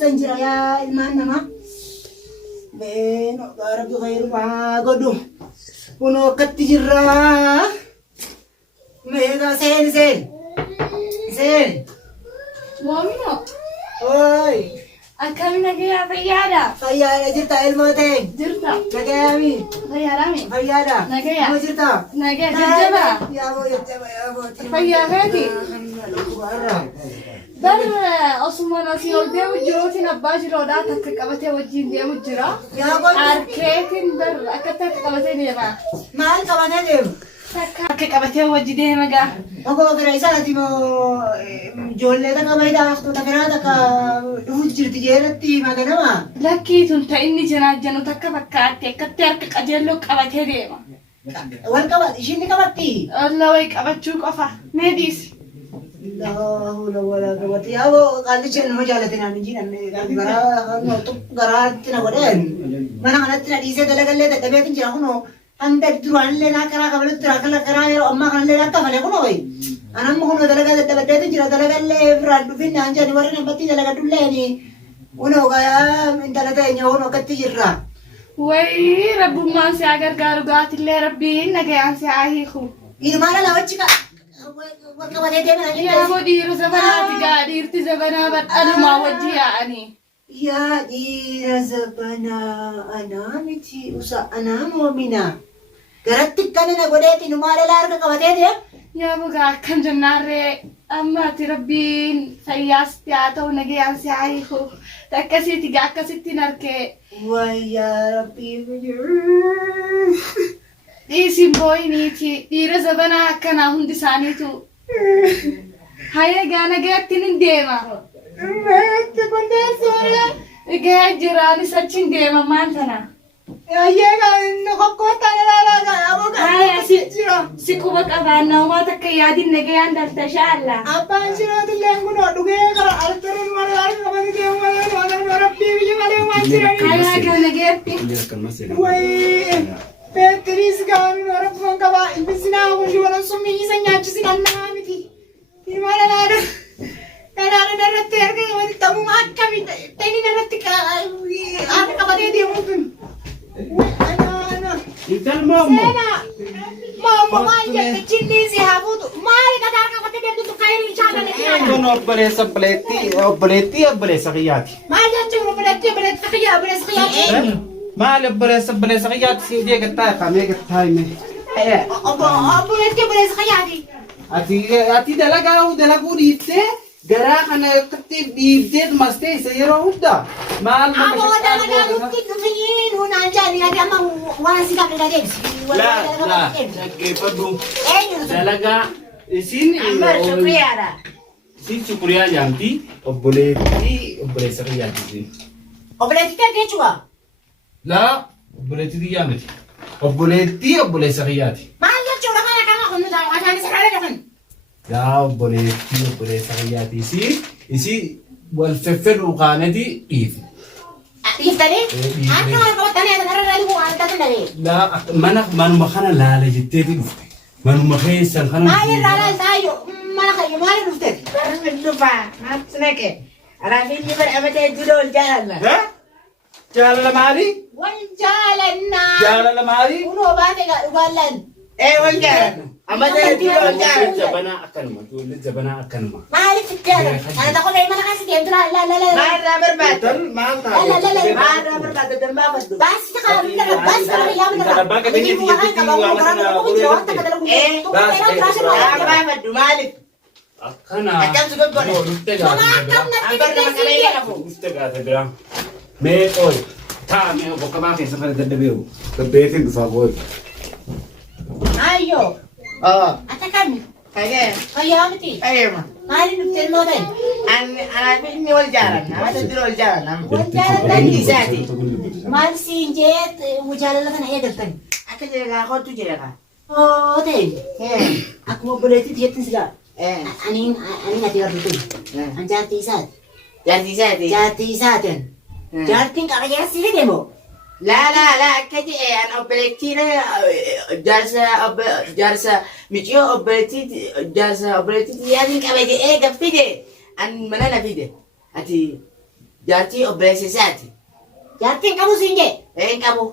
سنجرا يا المانما بين ربي غير قدو ونو كتجرا ميغا سين مامنا اوي أكمل نجيا فيادا جرتا الموتين جرتا نجامي فيادا نجيا ما جرتا جرجبا يا ابو يا ابو فياغاتي بل أصلا نسيو ديم جروتي نباج رودا تكقبته وجين ديم جرا يا ابو أركيتين بل أكتر تكقبته ديما مال كمان ديم تكقبته وجي ديما جا أقول كريسة تيمو جولة تكا بيدا أختو تكرا تكا وجرت جيرتي ما كنما لكي تنتا إني جنو تكا بكاتي كتر كأجلو قبته ديما والكبات إيشني كباتي الله ويك أبتشوك أفا ناديس لا حول ولا قوة يا أبو قال لي شنو مجالتنا نجينا غرا نوتو غرا تنا ودين ما أنا تنا ديسة دلقة اللي تبي تنجح هنو أنت تروح لنا كرا قبل تروح كلا كرا يا أما كان لنا كفاله هنو وي أنا مهونو دلقة تبي تنجح دلقة اللي فراد فين أنجاني ورنا بتي دلقة دولاني هنو كيا من دلقة هنو كتيجرا وي رب ما سياغر غارغات اللي ربي نجيان سياهيخو إنه ما لا وجهك والكبات ديما يا مدير زبنات قادير تزبنا بدل ما وجهي يعني يا دير زبنا أنا متي وسا أنا مؤمنة قرأتك كان أنا قلت إنه ما لا أرجع كبات يا بقى كم جنارة أما تربين سياستي أتو نجيان سياهيخو تكسيتي كسيتي نركي ويا ربي إيسين بوي نيتي دير زبنا كنا هندي سانيتو هيا جانا جاتين ديما تكون سوريا جاي جيراني ساتشين ديما مانتنا يا نخكوت أنا لا أبوك هيا سيكوبك أبانا وما تكيادي نجيان دلتشالا أبان شنو تلين كنا دوغي كرا أرترين مرة كمان ديما مرة ربي بيجي كلام ما شنو هيا جانا جاتي وي Beatriz gani nora pun kaba ibisina ko jwana sumi isa nyachi sina namiti imala nara nara nara terke wani tamu akka mi teni nara tika ana kaba de de mutun ana Ital mama mama ya kecini si habutu mari kata kaba de tu kairi chana ne chana Dono obbole sakiyati mari ya churu beleti sakhiya ما بلي سقيات سيدي قطاي قامي قطاي مي أبو بلي سخياتي أتي دلقو ديبتي غرا أنا كتب ديبتي مستي سيرو ودا ما أبو دلقو كتفين هنا جاني هذا ما وانا سيدا بلاديس لا كيف بدو دلقا سين أمر شكريا سين شكريا جانتي أبولي سقياتي سين أبلتي كده لا أبوليتي دي جامتي أبولي سقياتي ما يجوا لك أنا كمان كنا عشان سكرنا كمان لا أبولي سقياتي سي والففل وقاندي إيف يفتري أنا ما قلت أنا ترى اللي هو أنت تدري لا من مخنا لا لجتة دي نفتي من مخيس الخنا ما يرى تايو ما خير ما نفتي Lupa, senake. Arafin ni beramate julol jalan. ها جال مالي والجالنا جال مالي ونو بعدك قالن Wan jalan. Amate julol jalan. جبنا أكلمة ما أعرف الجالة أنا تقول لي ما أنا قاعد أقول لا لا لا لا Marra berbat. تل ما لا Marra berbat demba badu. بس تخيل بس يا من Apa badu malik. أكنا Macam sudah boleh. مي أوي تامي أبو كمان في سفر الدبيو البيتين بفاقول ayo Oh, atakan kage. kaya mati Ayo mah. mari nukter moden Arafin ni wal jalan. Amate julol jalan. والجالة tadi Jadi. mal sinjet wujala kan ayah datang Aku jaga kau tu jaga. oh teh aku mau boleh itu dia sila ani nggak tiga betul anjati saat Jadi jadi. jati saat kan jati kalau ya sih demo La, kaji an operati na jarsa micio operati yani kabe gafide an mana na fide ati Jaartii obboleessisaati. Jaartiin qabu siin jee. Een qabu.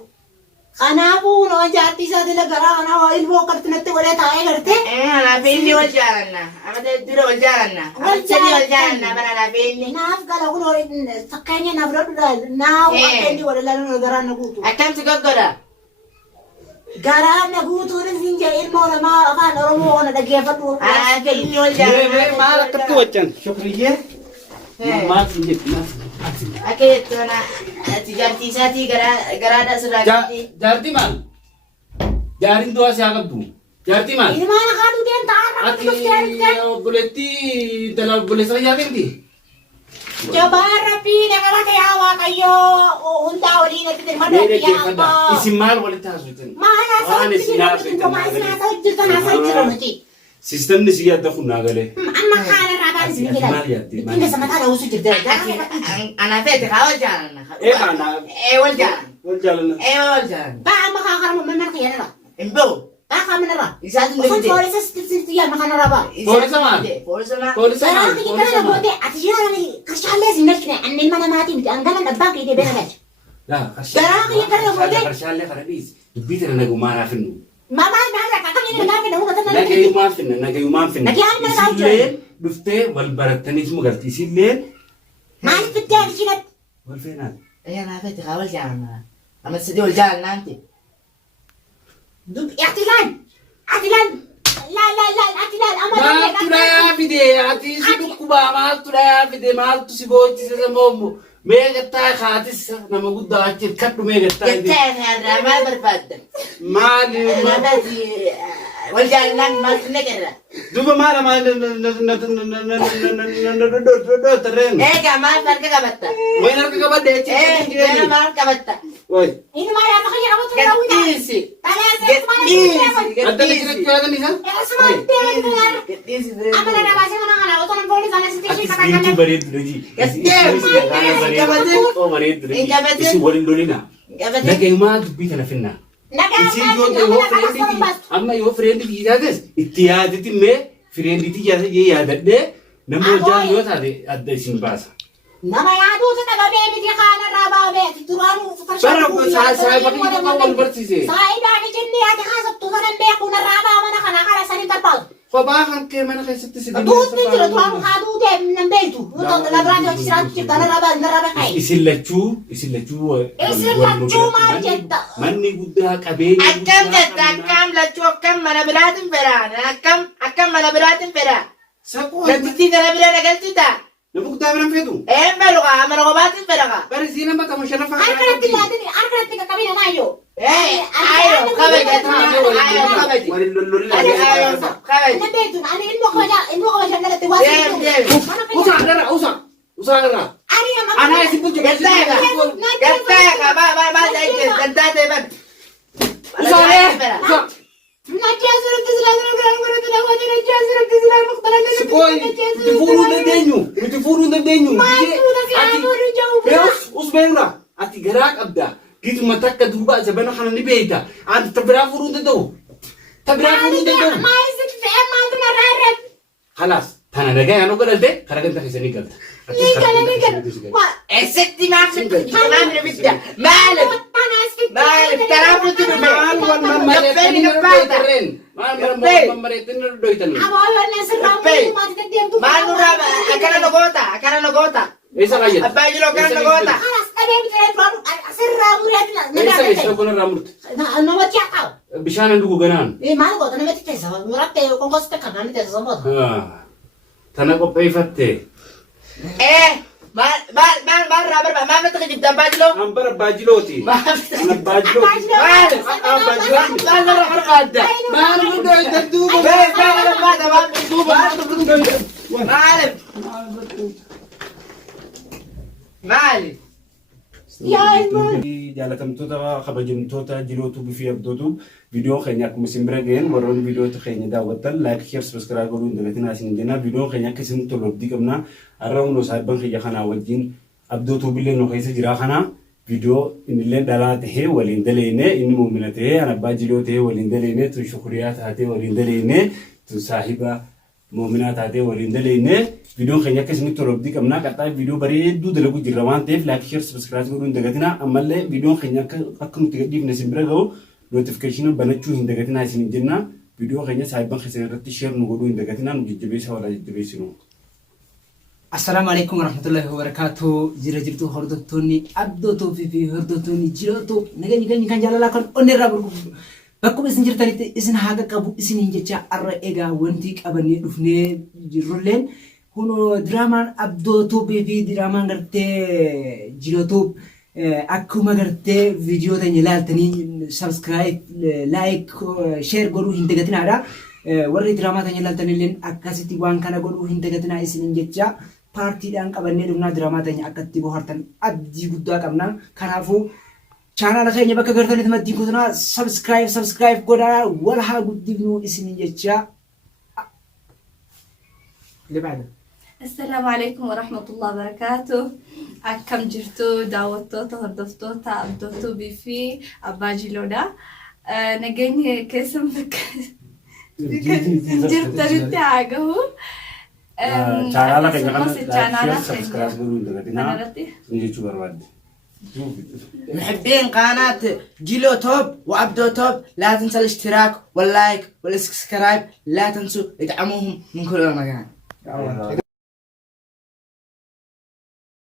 Kanaafuu nama jaartii isaati la garaa kanaa waa ilmoo akkatti natti godhee taa'ee gartee. Anaaf inni wal jaalanna. Amatee dura wal jaalanna. Amatee wal jaalanna bara anaaf inni. Naaf gala kun fakkeenya naaf godhudha. Naaf akka inni godhe laluun garaan na guutu. Akkamti goggoda? Garaan na guutuun siin jee ilmoo namaa afaan Oromoo kana dhaggeeffadhu. Anaaf inni wal jaalanna. maal akkatti waccan shukriyyee maal siin jetti maal Akka jettoona ati jaartii isaatii garaadhaa sirraa qabdi. jaartii maal jaariin du'aa si haa qabdu jaartii maal Ilmaan akaaduu deem ta'an ati obboleettii dala obboleessa jaatirti Jabaan rabbii nagalata yaa waaqayyoo hundaa waliin itti dirma mee dhoofii yaa dhaggeeffadha abbaa. isin maal walitti haasoftan Maal haasaa hojjetan nuti. sistemni si yaadda kun naa galee Amma haala irraa baan isin Ati maal jedhan. yaadde? Ittiin keessa mataa dhawusu jirti. Anaaf eti haa wal jaalanna. Kanaaf Wal jaalanna. wal jaalanna Wal jaalanna. Baa amma kaa karamu mana kiyyanirra. Hin bahu. Baa kaa manarra. Isaatiin Osoo dhabde. foolisa sirti yaa makanarra baa. Poolisa maal? Poolisa maal? poolisa Garaa maal kiyya poolisa kana maal booddee ati jiraan qarshaallee si nalchine anneen mana maatii miti hangalan dhabbaa kee deebiin agalcha. Garaa kiyya kana booddee. qarshaallee kana dhiis dubbii tana nagumaa naaf hinnu Mamaa maal akka akka inni laafee namuu gatan nama nagayumaan finna Nagayaan mana kaa'u isillee dhuftee wal barattaniis mugalti isillee maaliif fittee ati cinatti? wal feenaati Anaaf eti haa wal jaalanna. Amma sadii wal jaalannaanti. Ati laan maaltu dhayaa fide ati si dhukkubaa maaltu dhayaa fide maaltu si boochise sammuu meeqattaa kaatis nama guddaa achi kadhu meeqattaa Jettee irraa maal barbaadda? maali Anaaf eti wal jaalannaan maaltu naqarra? duuba maala dhodhootarreen Eegaa maal farka qabatta? wayin harka qabadde Gara maal qabatta? way ini maal akka kiyya qabatu ta'uu Gadhiisi. adda Gadhiisi. dhaqirratti yaadani isa Gadhiisi. Amma na baasee mana kana otoo namni poolisaan asitti ishee Ati kakakkan. sibiitu bareeddu Qabatee. Isi waliin lolina. Qabatee. Nagayumaa dubbii kana finna. Nagaa Isi amma yoo fireendi taates itti yaadati mee fireenditi yaadadhee nama hojjaan yoo taate adda isin baasa. nama yaaduutu dhabamee miti kaanarraa baabee duraanuu Bara saayibaqii tokko wal barsiise. Saayidaan ijinni ati haasattuu sanan beekuu narraa baa mana kana kana sanii barbaadu. Kophaa kan kee mana keessatti si Duutni jira duraanuu haaduu deemu nan beektu. Labiraan yoo jiraatu jirta narraa baa ka'e. Isin lachuu Isin lachuu maal jetta? manni guddaa qabeenya Akkam jetta akkam lachuu akkam mana biraatiin fedhaan akkam mana biraatiin fedhaa. Saqoo Latittii kana bira nagalchita. nama guddaa biran feetu. Beluqa mana kopaatiin fedhaqa. Bari si nama kama sharafa Harkanatti laatini harkanatti qaqqabina naayyoo. Ayo kabaja ayo kabaja. Waliin lolloolina. Ayo kabaja. Nan beektu ani ilmoo kabajaa galatti waa Deem deem. Usaa dara usaa dara. Ani amma Anaa isin bulchu Gattaaka. Gattaaka ba jaike gantaa deeman. usaa Nuti fuudhuu hin dandeenyu. Us beekna. Ati garaa qabda. Gituma takka duuba sabana kana ni beekta. Ati tabiraa fuudhuu hin danda'u. Tabiraa fuudhuu hin danda'u. Halaas. Tana nagaa yaanoo godhalte karaa ganta keessanii galta. Eessatti maaf bidda maaliif maaliif karaa fuutti dhufe gaffeeni gabbaata maal nurraa akkana nu goota abbaa jiloo akkana nu goota Bishaan handuugu ganaan. Tana qopheeffatte. maal irraa barbaada maal natti kijibta abbaa jiloo Hambara baajilooti. Ana baajilooti. maal irraa barbaadda Maal guddaa itti duuba. maali Jaalatamtoota kabajamtoota jilootuu fi abdootu viidiyoo keenya akkuma isin bira ga'een warroonni viidiyoo keenya daawwattan laayik share sabiskiraayib godhuun dagatinaa isin jenna viidiyoo keenya akka isin tolu abdii qabna har'a hundoo saayibban kiyya kanaa wajjin abdootuu billee nu keessa jiraa kanaa viidiyoo innillee dhalaa tahee waliin daleene inni muumina tahee an abbaa jiloo tahee waliin daleene tun shukuriyaa taatee waliin daleene tun saahiba مؤمنات هذه ولين دلينه فيديو خلينا كسمة تربدي كمنا كتاع فيديو بريد دو دلقو جرمان تيف لايك شير سبسكرايب كلون دقتنا أما اللي فيديو خلينا كأكم تقدي في نسيبرجو نوتيفيكيشن بنتشو هند دقتنا عشان جنا فيديو خلينا سايبان خسرنا رتي شير نقولو هند دقتنا نجيب بيسها ولا نجيب بيسنو السلام عليكم ورحمة الله وبركاته. جرجرتو هردوتوني أبدوتو في هردوتوني جيروتو نجاني كان جالا لكن أنيرا بكم إسن جرتاني إسن هاجا كابو إسن هنجتشا أرئجا وانتيك أبني دفني جرولين هونو دراما أبدوتو في دراما غرتي جيروتو أكو ما غرتي فيديو تاني لالتني سبسكرايب لايك شير قولو هندقتنا على warri drama tanya laltan illeen akkasitti waan kana godhuu hin dagatinaa isinin jecha paartiidhaan qabannee dhufnaa drama tanya akkatti bohaartan abdii guddaa qabna. Kanaafuu chaanaala keenya bakka gartanitti maddii kutunaa subscribe godhaa wal haa guddifnu isinin jecha. السلام عليكم ورحمة الله وبركاته. أكم جرتو دعوتو هردفتو أبدوتو بفي أباجي لودا نجاني كسم جرتني تعاقه channel كنا like share subscribe كلون دقتنا نجيب شو برباد محبين قناة جيلو توب وعبدو توب لا تنسى الاشتراك واللايك والسبسكرايب لا تنسوا ادعموهم من كل مكان